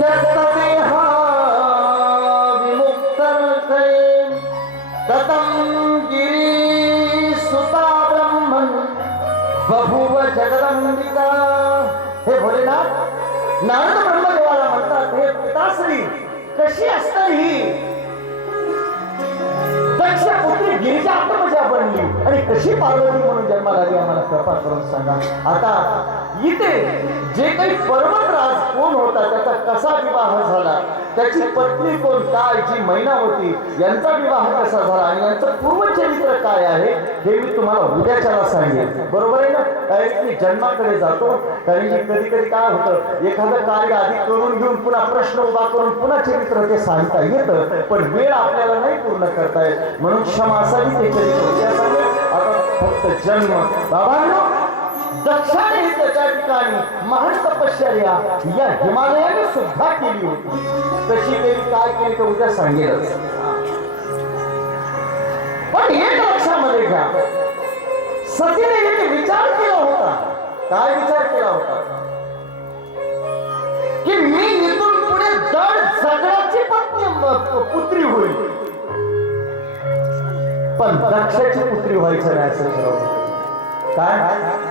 दत्तदेह विमुक्तर्थे ततं गिरीसुता ब्रह्मन् बभूव जगदंबिका हे भोलेनाथ नारद ब्रह्मदेवाला म्हणतात हे पिताश्री कशी असणार ही दक्ष पुत्री गिरिजा आत्मजा बनली? आणि कशी पार्वती म्हणून जन्माला आली? आम्हाला कृपा करून सांगा. आता इथे जे काही पर्वतराज कोण होता त्याचा कसा विवाह झाला त्याची पत्नी कोण काय जी मैना होती यांचा विवाह कसा झाला आणि यांचं पूर्वचरित्र काय आहे हे मी तुम्हाला उद्याच्याला सांगेन. बरोबर आहे ना? कारण मी जन्माकडे जातो कारण की कधी कधी काय होतं एखादं कार्य आधी करून घेऊन पुन्हा प्रश्न उभा करून पुन्हा चरित्र ते सांगता येतं पण वेळ आपल्याला नाही पूर्ण करता येत. म्हणून क्षमा असावी ते चरित्र. आता फक्त जन्म. बाबांना दक्षाने ठिकाणी महान तपश्चर्या या हिमालयाने सुद्धा केली होती. तशी त्यांनी काय केली तर उद्या सांगेलच. पण एक लक्षामध्ये घ्या. सतीने एक विचार केला होता. काय विचार केला होता? की मी इथून पुढे दर जगाची पत्नी पुत्री होईल. पण दक्षाची पुत्री व्हायचं नाही असं ठरवलं. काय?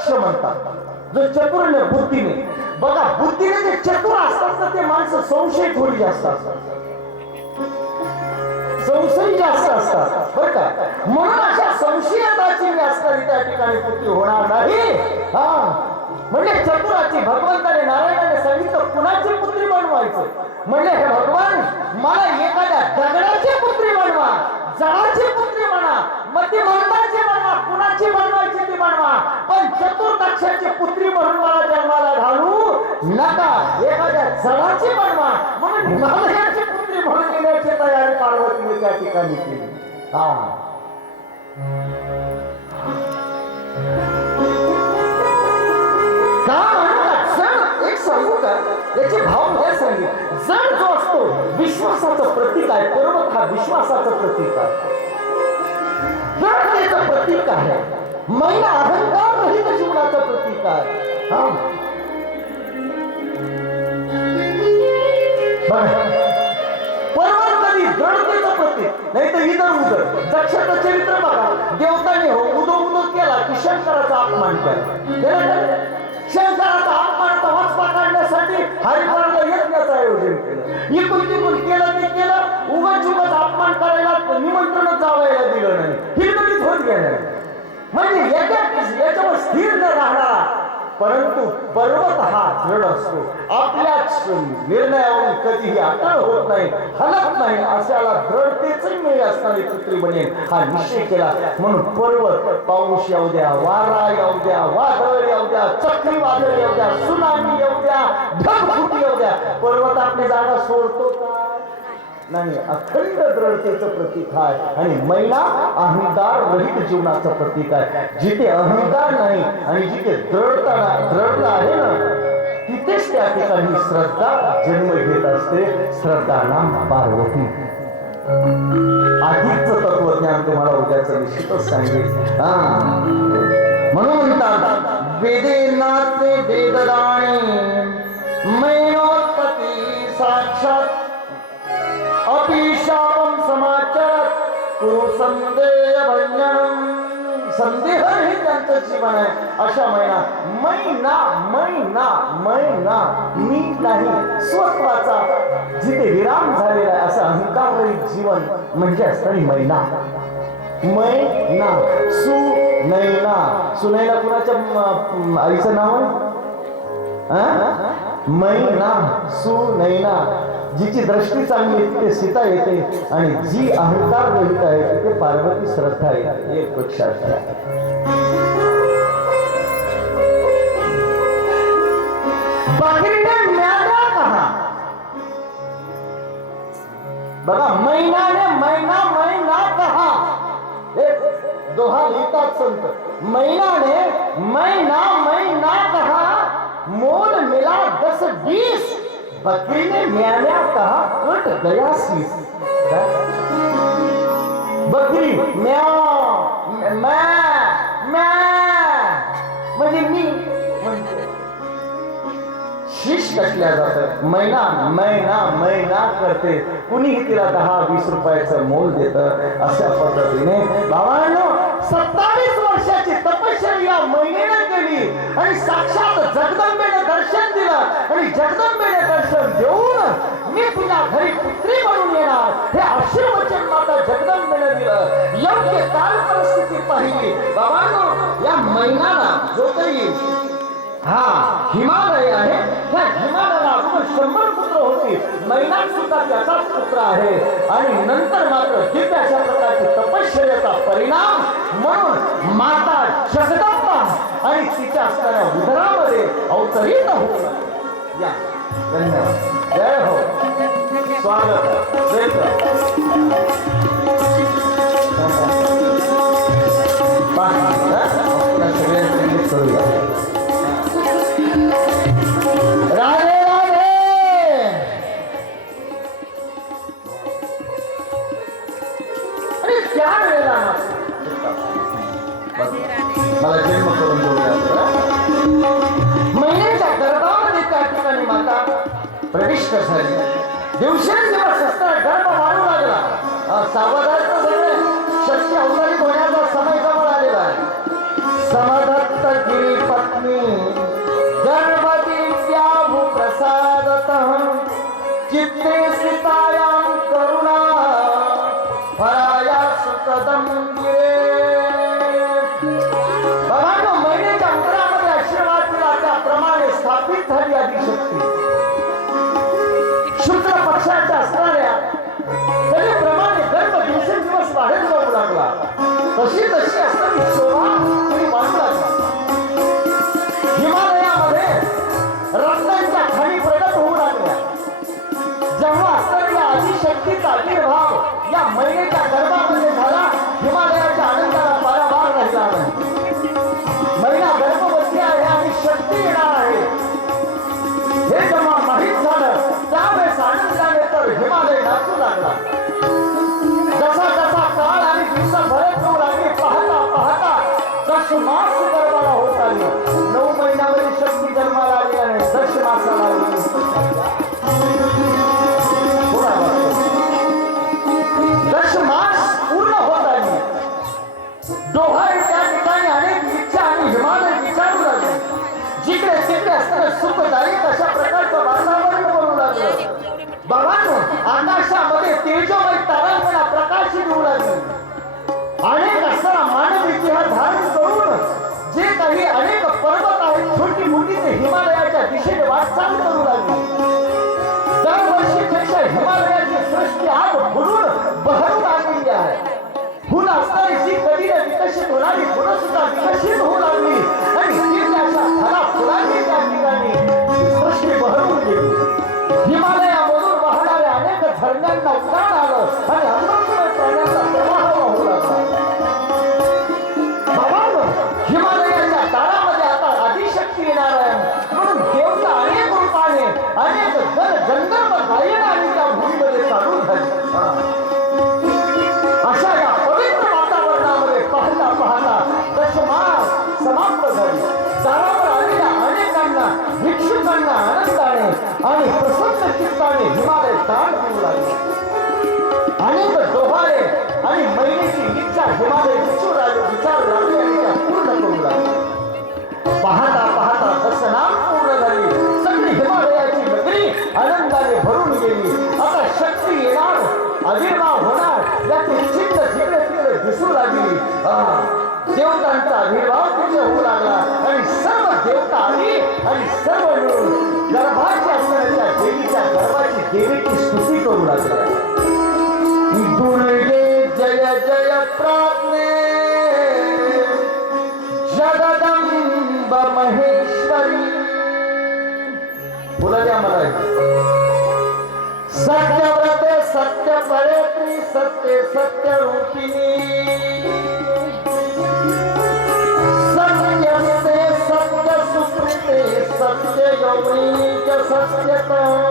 दक्ष म्हणतात. जो चतुर बुद्धीने. बघा बुद्धीने जे चतुर असतात ना ते माणसं संशय थोडी जास्त असतात. संशय जास्त असतात. बर का? म्हणून अशा संशयताची जास्त त्या ठिकाणी पूर्ती होणार नाही. हा. म्हणजे चतुराची भगवंताने नारायणाने सांगितलं कुणाची पुत्री बनवायचं? म्हणजे हे भगवान मला एखाद्या दगडाची पुत्री बनवा. जळाची पुत्री म्हणा. मग ती मर्दाची बनवा. कुणाची बनवायची ती बनवा. पण चतुर्दक्षाची पुत्री म्हणून मला जन्माला घालू नका. एखाद्या जळाची बनवा. म्हणून हिमालयाची पुत्री म्हणून येण्याची तयारी पार्वतीने त्या ठिकाणी केली. हा. का म्हणतात एक सांगू का याचे भाव काय सांगेल जण जो असतो विश्वासाचं प्रतीक आहे. पर्वत हा विश्वासाचं प्रतीक आहे. प्रतीक आहे. महिला अहंकार रहित जीवनाचं प्रतीक आहे. हा. कधी दृढतेचं प्रतीक नाही तर इतर उदर दक्षाचं चरित्र बघा. देवताने हो उदो उदो केला की शंकराचा अपमान केला. शंकराचा अपमान तवाच पकडण्यासाठी हरिपाळला यज्ञाचं आयोजन केलं. इकडून तिकडून केलं ते केलं. उगाच उगाच अपमान करायला निमंत्रणच जावायला दिलं नाही. हिरकटीत होत गेलं म्हणजे याच्यावर स्थिर न राहणारा. परंतु पर्वत हा दृढ असतो. आपल्याच निर्णयावरून कधीही अटळ होत नाही हलत नाही अशाला दृढतेच मिळी असणारी पुत्री बनेल हा निश्चय केला. म्हणून पर्वत पाऊस येऊ द्या वारा येऊ द्या वादळ येऊ द्या चक्रीवादळ येऊ द्या सुनामी येऊ द्या ढगफुटी येऊ द्या. पर्वत आपली जागा सोडतो का? नाही अखंड दृढतेचं प्रतीक आहे. आणि महिला अहंकार रहित जीवनाचं प्रतीक आहे. जिथे अहंकार नाही आणि जिथे दृढता दृढता आहे ना तिथेच त्या ठिकाणी श्रद्धा जन्म घेत असते. श्रद्धा नाम पार्वती आधीच तत्वज्ञान तुम्हाला उद्याच निश्चितच सांगेल. म्हणून म्हणतात वेदेनाचे वेददाणे मैनोत्पत्ती साक्षात अतिशापम समाचार कुरु संदेह भंजनम संदेह हे त्यांचं जीवन आहे अशा महिना। मैना मैना मैना मी नाही स्वत्वाचा जिथे विराम झालेला आहे असं अहंकाररहित जीवन म्हणजे असतं मैना मैना सु नैना सुनैना कुणाच्या आईचं नाव आहे? हा? मैना सुनैना. जिची दृष्टी चांगली ते सीता येते आणि जी अहंकार रहित आहे ते पार्वती श्रद्धा येते. एक लक्षात घ्या बकरीने म्यादा बघा मैनाने मैना मैना कहा? एक दोहा लिहितात संत. मैनाने मैना मैना कहा? मोल मिला दस बीस. बकरी ने म्यान्या कहा उठ गया बकरी म्या मैं मैं म्हणजे मी म्हणजे शीश कटल्या जात. महिना महिना महिना करते. कुणीही तिला दहा वीस रुपयाचं मोल देत अशा पद्धतीने. बाबांनो सत्तावीस वर्षाची तपश्चर्या महिनेनं केली आणि साक्षात जगदंबेने दर्शन दिलं आणि जगदंबे वचन देऊन मी तुझ्या घरी पुत्री म्हणून येणार. हे आशीर्वचन माता जगदंबेने दिलं योग्य काल परिस्थिती पाहिली. बाबांनो या महिन्याला जो काही हा हिमालय आहे. त्या हिमालयाला अगोदर शंभर पुत्र होती. मैनाक सुद्धा त्याचाच पुत्र आहे. आणि नंतर मात्र दिव्य अशा प्रकारची तपश्चर्याचा परिणाम म्हणून माता जगदंबा आणि तिच्या असणाऱ्या उदरामध्ये अवतरित होत या धन्यवाद. जय हो. स्वागत. हो. वेलकम चित्ते सीतायां करुणा फराया सुखदं बघा महिन्याच्या अंतरामध्ये आशीर्वाद दिला त्याप्रमाणे स्थापित झाली आदिशक्ती शुक्र पक्षाच्या असणाऱ्या त्याप्रमाणे गर्भ दिवसेंदिवस वाढत जाऊ लागला। तशी तशी असणारी शोभा आदिशक्तीचा आविर्भाव या महिलेच्या गर्भामध्ये झाला. हिमालयाच्या आनंदाला पारावार राहिला नाही महिला गर्भवती आहे आणि शक्ती येणार आहे. हे जेव्हा माहीत झालं. त्यावेळेस आनंदाने तर हिमालय नाचू लागला. जसा जसा काळ आणि दिवस भरत जाऊ लागले पाहता पाहता दश मास गर्भाला होत आली. नऊ महिन्यावरील शक्ती तिकडे असताना कशा प्रकारचं वातावरण बनवू लागलं? बघानो आकाशामध्ये तेजोमय तारांगणा प्रकाश होऊ लागले. अनेक असताना मानव इतिहास धारण करून जे काही अनेक पर्वत आहेत छोटी मोठी ते हिमालयाच्या दिशेने वाटचाल करू लागली. दरवर्षीपेक्षा हिमालयाची सृष्टी आज बुडून बहरू लागलेली आहे. फुल असणारी जी कधी विकसित होणारी फुलं सुद्धा विकसित होऊ लागली. आणि ती अशा फुलांनी सृष्टी बहरून गेली. हिमालयामधून वाहणाऱ्या अनेक झरण्यांना उदाहरण आलं आणि आणि प्रसन्न चित्ताने हिमालय ताण होऊ लागले. अनेक डोहाळे आणि महिनेची इच्छा हिमालय विचार लागले विचार लागले आणि त्या पूर्ण करू लागले. पाहता पाहता दर्शना पूर्ण झाली. सगळी हिमालयाची नगरी आनंदाने भरून गेली. आता शक्ती येणार आविर्भाव होणार याचे चिन्ह जिकडे तिकडे दिसू लागली. देवतांचा आविर्भाव तिथे होऊ लागला. आणि सर्व देवता आली आणि सर्व मिळून गर्भाची असणाऱ्या देवीच्या गर्भाची देवीची स्तुती करू लागल्या दुर्गे जय जय प्राज्ञे जगदंब महेश्वरी. बोला द्या मला सत्यव्रते सत्य परेत्री सत्य सत्य रूपिणी गौरीच योगिनी च सत्यतम्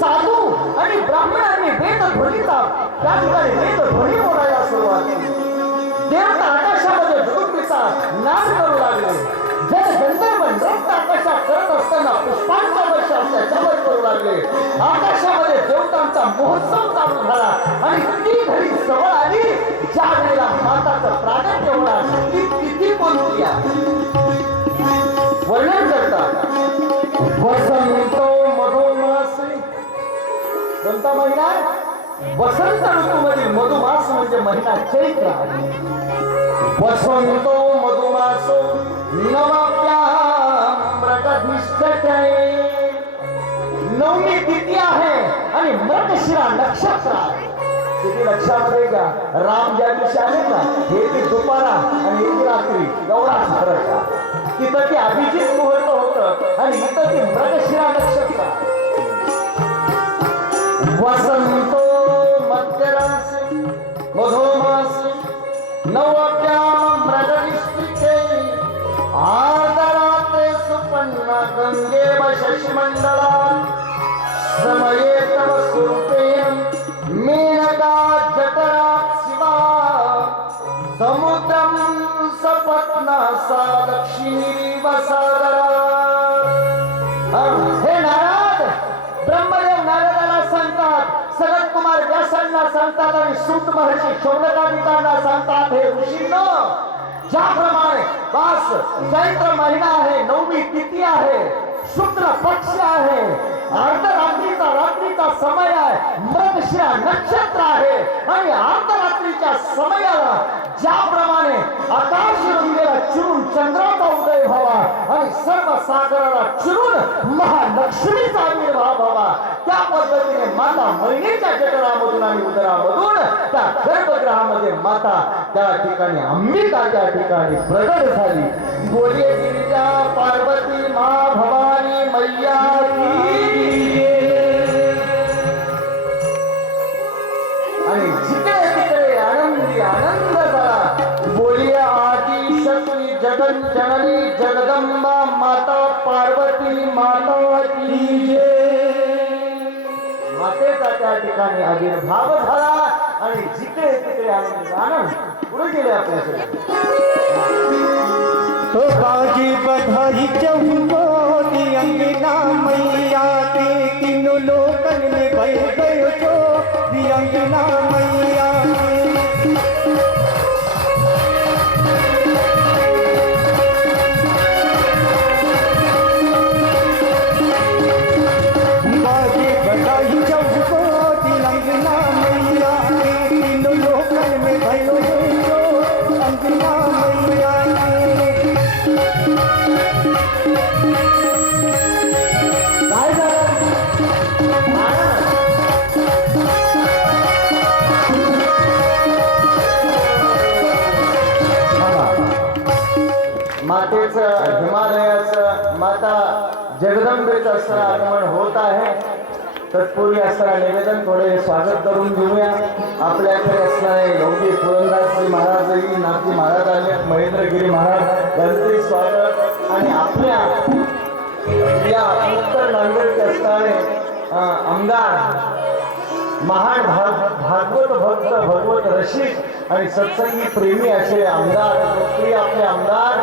साधू आणि ब्राह्मणांनी वेद ध्वनीचा त्या ठिकाणी वेद ध्वनी बोलायला सुरुवात केली. देवता आकाशामध्ये झुडपीचा नाश करू लागले. जर गंधर्व नृत्य आकाशात करत असताना पुष्पांचा वर्षा त्याच्यावर करू लागले. आकाशामध्ये देवतांचा महोत्सव चालू झाला आणि ती घडी जवळ आली. ज्या वेळेला माताचं प्रागट्य होणार ती किती बोलून या? वर्णन करतात. वसंतो कोणता महिना वसंत ऋतूमधील मधुमास म्हणजे महिना चैत्र आहे. वसंतो मधुमासो नवमी तिथी आहे आणि मृगशिरा नक्षत्र आहे. किती लक्षामध्ये का? राम ज्या दिवशी आले ना हे ती दुपारा आणि एक रात्री एवढाच फरक तिथं ते अभिजित मुहूर्त होतं आणि इथं ती मृगशिरा नक्षत्र वसंतो मध्यरासी मधोमासि नवव्याम मृगनिष्ठिके आदराते सुपन्ना गंगे शशिमंडला समये तव स्वरूपेण मेनका जठरा शिवा समुद्रम सपत्ना सा दक्षिणी सांगतात आणि सूत महर्षी शोधकाधिकांना सांगतात हे ऋषींनो. ज्याप्रमाणे वास चैत्र महिना आहे नवमी तिथी आहे शुक्र पक्ष आहे अर्धरात्रीचा रात्रीचा समय आहे नक्षत्र आहे. आणि आंतरात्रीच्या समयाला ज्याप्रमाणे आकाश रुंदीला चिरून चंद्राचा उदय व्हावा आणि सर्व सागराला चिरून महालक्ष्मीचा आविर्भाव व्हावा. त्या पद्धतीने माता महिनेच्या जठरामधून आणि उदरामधून त्या गर्भगृहामध्ये माता त्या ठिकाणी अंबिका त्या ठिकाणी प्रगट झाली. बोलिये गिरिजा पार्वती मा भवानी मैया जगत जननी जगदंबा माता पार्वती माता मातेचा त्या ठिकाणी आविर्भाव झाला आणि जिकडे तिकडे आनंद पुढे गेले आपल्या बाजी बधाई चौकोटी अंगिना मैया के तीनों लोकन में भय गयो तो अंगिना मैया तत्पूर्वी असताना निवेदन थोडे स्वागत करून घेऊया. आपल्याकडे असणारे योगी पुरंदासजी महाराजही नाथजी महाराज आले महेंद्रगिरी महाराज यांचंही स्वागत. आणि आपल्या या उत्तर नांदेडचे असणारे आमदार महान भाग भागवत भक्त भगवत रसिक आणि सत्संगी प्रेमी असे आमदार लोकप्रिय आपले आमदार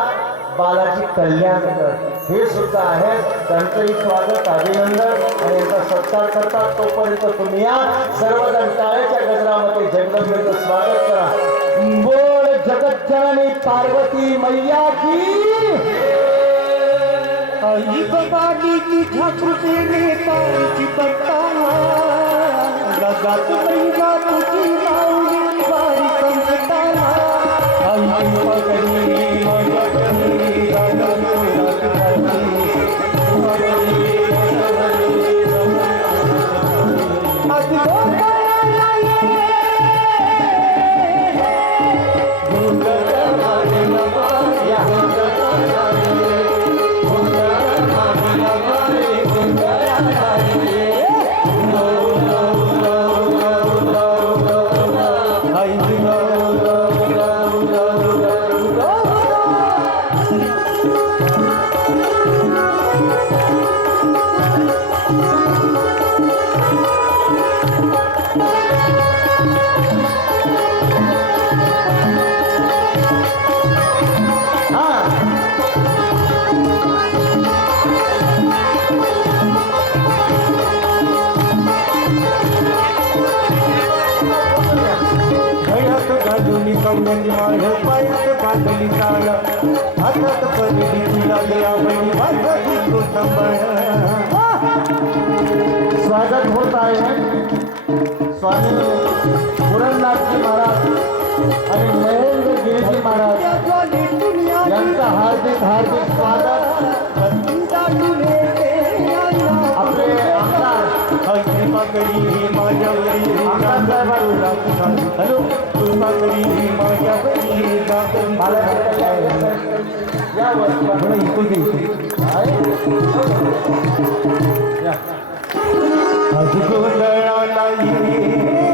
बालाजी कल्याणकर हे सुद्धा आहेत, त्यांचंही स्वागत, अभिनंदन, आणि यांचा सत्कार करतात. तोपर्यंत तुम्ही या. सर्वजण टाळ्याच्या गजरामध्ये जगदंबेचं स्वागत करा. बोल जगज्जननी पार्वती मैया की की नेतांची पत्ता. मैया तुझी गळ्यात घालून कवड्याची माळ पायात बांधली ताळ हातात पदरी तुला दया बहिणी वाजवली तो संबळ स्वागत होत आहे. स्वामी पुरणदासजी महाराज आणि नरेंद्र गिरीजी महाराज यांचं हार्दिक हार्दिक स्वागत. आपले आमदार हॅलो पाकडी करी